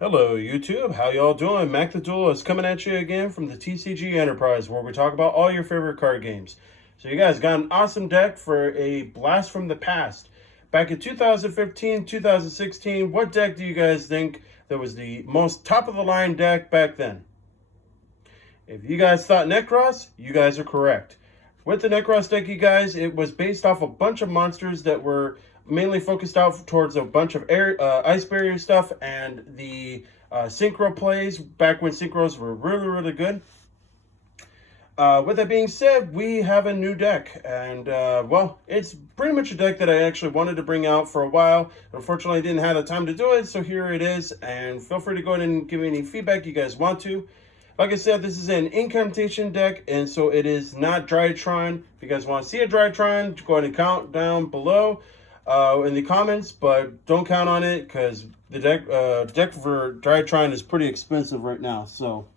Hello YouTube, how y'all doing? Mac the Duelist coming at you again from the TCG Enterprise, where we talk about all your favorite card games. So you guys got an awesome deck for a blast from the past. Back in 2015, 2016, what deck do you guys think that was the most top of the line deck back then? If you guys thought Nekroz, you guys are correct. With the Nekroz deck, you guys, it was based off a bunch of monsters that were mainly focused out towards a bunch of ice barrier stuff and the synchro plays back when synchros were really good. With that being said, we have a new deck, and well, it's pretty much a deck that I actually wanted to bring out for a while. Unfortunately, I didn't have the time to do it, so here it is, and feel free to go ahead and give me any feedback you guys want to. Like I said, this is an incantation deck, and so it is not Drytron. If you guys want to see a Drytron, go ahead and count down below in the comments, but don't count on it because the deck for Drytron is pretty expensive right now. So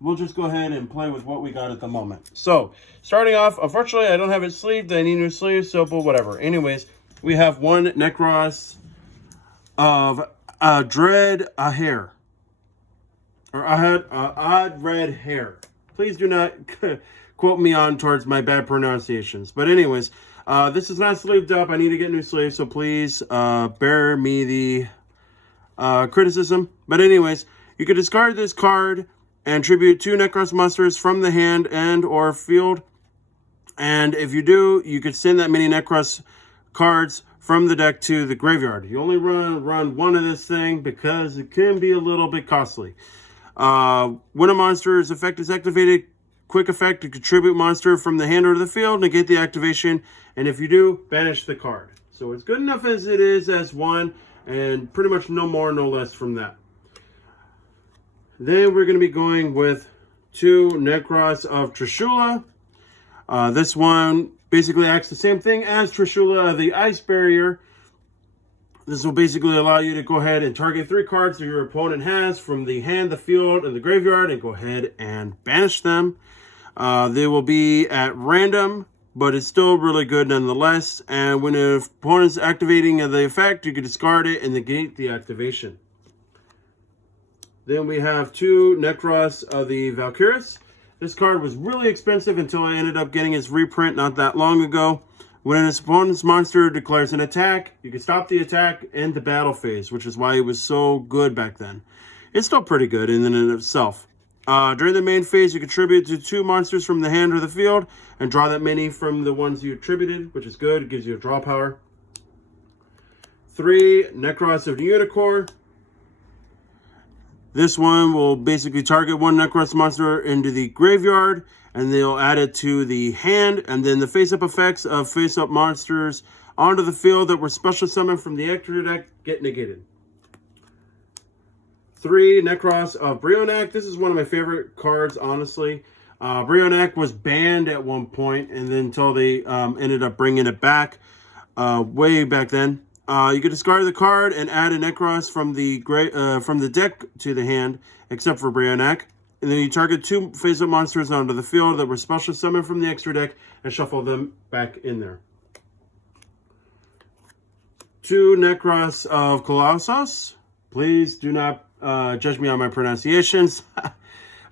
we'll just go ahead and play with what we got at the moment. So starting off, unfortunately, I don't have it sleeved. I need new sleeves, so but whatever. Anyways, we have one Nekroz of Dread a Hair. Or I had odd red hair. Please do not quote me on towards my bad pronunciations. But anyways, this is not sleeved up. I need to get new sleeves, so please bear me the criticism. But anyways, you can discard this card and tribute 2 Nekroz monsters from the hand and or field. And if you do, you could send that many Nekroz cards from the deck to the graveyard. You only run one of this thing because it can be a little bit costly. When a monster's effect is activated, quick effect to contribute monster from the hand or the field, negate the activation, and if you do, banish the card. So it's good enough as it is as one, and pretty much no more, no less from that. Then we're going to be going with 2 Nekroz of Trishula. This one basically acts the same thing as Trishula, the Ice Barrier. This will basically allow you to go ahead and target 3 cards that your opponent has from the hand, the field, and the graveyard, and go ahead and banish them. They will be at random, but it's still really good nonetheless. And when an opponent's activating the effect, you can discard it and negate the activation. Then we have 2 Nekroz of the Valkyries. This card was really expensive until I ended up getting its reprint not that long ago. When an opponent's monster declares an attack, you can stop the attack in the battle phase, which is why it was so good back then. It's still pretty good in and of itself. During the main phase, you contribute to 2 monsters from the hand or the field and draw that many from the ones you attributed, which is good. It gives you a draw power. 3 Nekroz of the Unicorn. This one will basically target 1 Nekroz monster into the graveyard, and they'll add it to the hand, and then the face-up effects of face-up monsters onto the field that were special summoned from the extra deck get negated. 3 Nekroz of Brionac. This is one of my favorite cards, honestly. Brionac was banned at one point, and then until they ended up bringing it back way back then. You can discard the card and add a Nekroz from the deck to the hand, except for Brionac. And then you target 2 face-up monsters onto the field that were special summoned from the extra deck and shuffle them back in there. 2 Nekroz of Colossus. Please do not judge me on my pronunciations.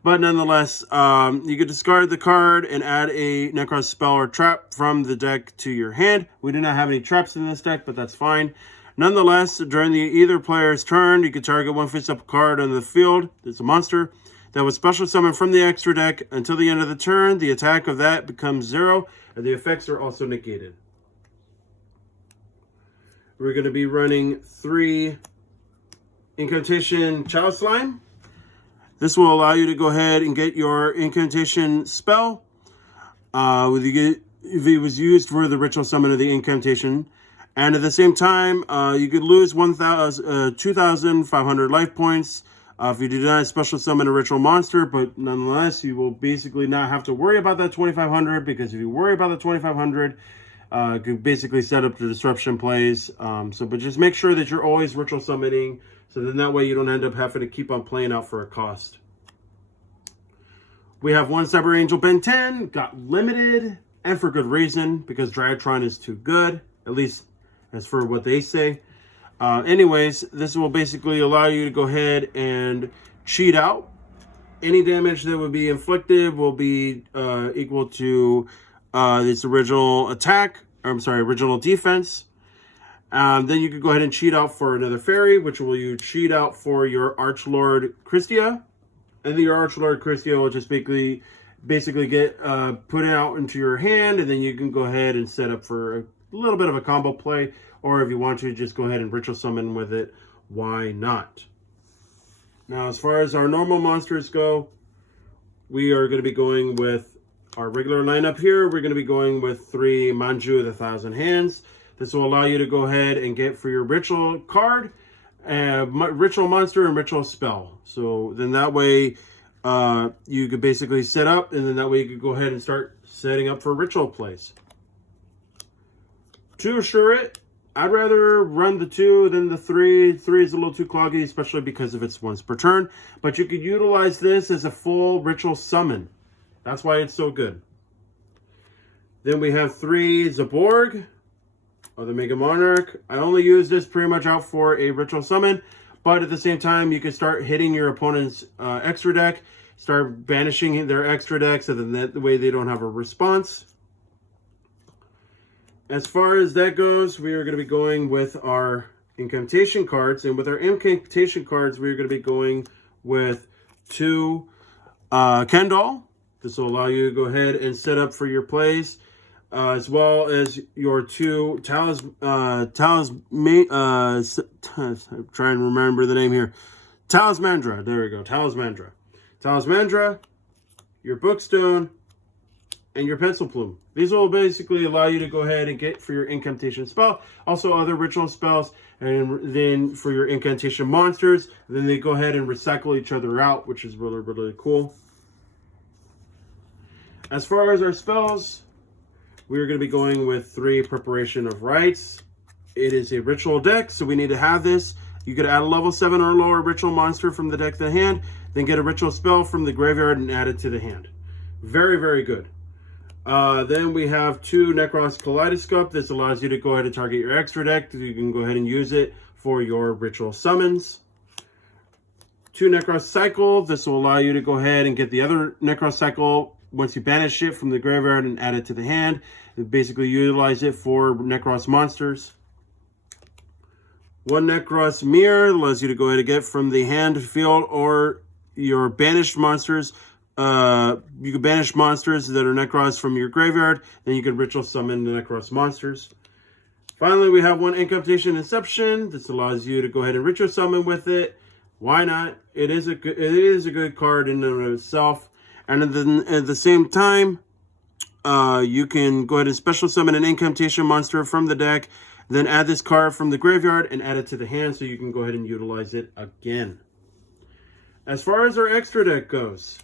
But nonetheless, you can discard the card and add a Nekroz spell or trap from the deck to your hand. We do not have any traps in this deck, but that's fine. Nonetheless, during either player's turn, you can target 1 face-up card on the field. It's a monster that was special summoned from the extra deck. Until the end of the turn, the attack of that becomes 0, and the effects are also negated. We're going to be running 3 Incantation Child Slime. This will allow you to go ahead and get your incantation spell. If it was used for the ritual summon of the incantation. And at the same time, you could lose 2,500 life points if you do not special summon a ritual monster. But nonetheless, you will basically not have to worry about that 2,500, because if you worry about the 2,500, you can basically set up the disruption plays. But just make sure that you're always ritual summoning, so then that way you don't end up having to keep on playing out for a cost. We have 1 Cyber Angel Ben 10, got limited, and for good reason, because Drytron is too good, at least as for what they say. Anyways, this will basically allow you to go ahead and cheat out. Any damage that would be inflicted will be equal to this original attack. Original defense. Then you could go ahead and cheat out for another fairy, which will you cheat out for your Archlord Christia. And then your Archlord Christia will just basically get put out into your hand, and then you can go ahead and set up for a little bit of a combo play, or if you want to, just go ahead and ritual summon with it. Why not? Now, as far as our normal monsters go, we are going to be going with our regular lineup here. We're going to be going with 3 Manju of the Thousand Hands. This will allow you to go ahead and get for your ritual card, ritual monster, and ritual spell. So then that way you could basically set up, and then that way you could go ahead and start setting up for ritual plays. To assure it, I'd rather run the 2 than the 3. 3 is a little too cloggy, especially because of its once per turn. But you could utilize this as a full ritual summon. That's why it's so good. Then we have 3 Zaborg of the Mega Monarch. I only use this pretty much out for a ritual summon, but at the same time, you can start hitting your opponent's extra deck, start banishing their extra deck, so that way they don't have a response. As far as that goes, we are going to be going with our Incantation Cards, and with our Incantation Cards, we are going to be going with 2 Kendall. This will allow you to go ahead and set up for your plays, as well as your 2 I'm trying to remember the name here. Talismandra. There we go. Talismandra. Talismandra, your Bookstone, and your Pencil Plume. These will basically allow you to go ahead and get for your incantation spell, also other ritual spells, and then for your incantation monsters, then they go ahead and recycle each other out, which is really, really cool. As far as our spells, we are going to be going with 3 Preparation of Rites. It is a ritual deck, so we need to have this. You could add a level 7 or lower ritual monster from the deck to the hand, then get a ritual spell from the graveyard and add it to the hand. Very, very good. Then we have 2 Nekroz Kaleidoscope. This allows you to go ahead and target your extra deck. You can go ahead and use it for your ritual summons. 2 Nekroz Cycle. This will allow you to go ahead and get the other Nekroz Cycle once you banish it from the graveyard and add it to the hand. You basically utilize it for Nekroz monsters. 1 Nekroz Mirror allows you to go ahead and get from the hand, field, or your banished monsters. You can banish monsters that are Nekroz from your graveyard. Then you can ritual summon the Nekroz monsters. Finally, we have 1 Incantation Inception. This allows you to go ahead and ritual summon with it. Why not? It is a good card in and of itself. And then at the same time, you can go ahead and special summon an incantation monster from the deck. Then add this card from the graveyard and add it to the hand, so you can go ahead and utilize it again. As far as our extra deck goes,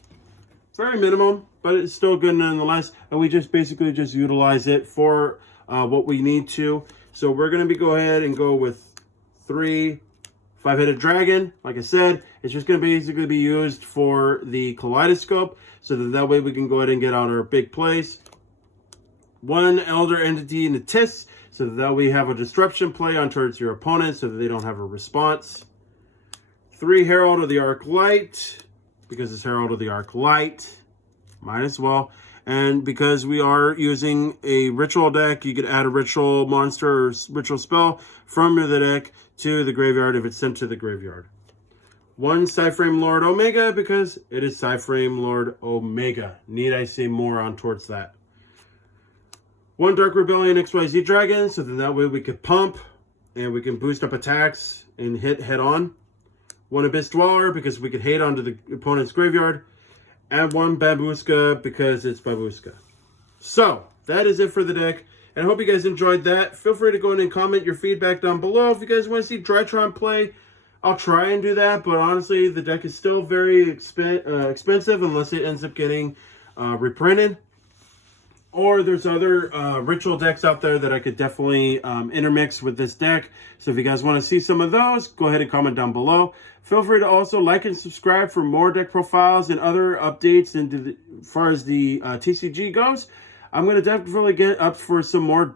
very minimum, but it's still good nonetheless. And we just basically just utilize it for what we need to. So we're going to go ahead and go with 3 5-headed dragon. Like I said, it's just going to basically be used for the Kaleidoscope, so that way we can go ahead and get out our big plays. 1 Elder Entity Natis, so that we have a disruption play on towards your opponent, so that they don't have a response. 3 Herald of the Arc Light, because it's Herald of the Arc Light, might as well. And because we are using a ritual deck, you could add a ritual monster or ritual spell from the deck to the graveyard if it's sent to the graveyard. 1 Psyframe Lord Omega, because it is Psyframe Lord Omega. Need I say more on towards that? 1 Dark Rebellion XYZ Dragon, so then that way we could pump and we can boost up attacks and hit head on. 1 Abyss Dweller, because we could hate onto the opponent's graveyard. And 1 Babushka, because it's Babushka. So, that is it for the deck. And I hope you guys enjoyed that. Feel free to go in and comment your feedback down below. If you guys want to see Drytron play, I'll try and do that. But honestly, the deck is still very expensive unless it ends up getting reprinted. Or there's other ritual decks out there that I could definitely intermix with this deck. So if you guys want to see some of those, go ahead and comment down below. Feel free to also like and subscribe for more deck profiles and other updates into as far as the TCG goes. I'm going to definitely get up for some more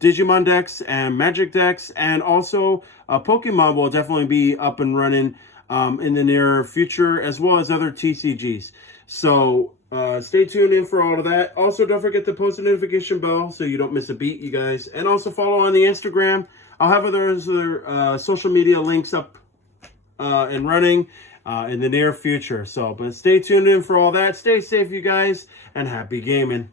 Digimon decks and Magic decks, and also Pokemon will definitely be up and running in the near future, as well as other TCGs. So stay tuned in for all of that. Also, don't forget to post the notification bell so you don't miss a beat, you guys. And also follow on the Instagram. I'll have other social media links up and running in the near future. So, but stay tuned in for all that. Stay safe, you guys, and happy gaming.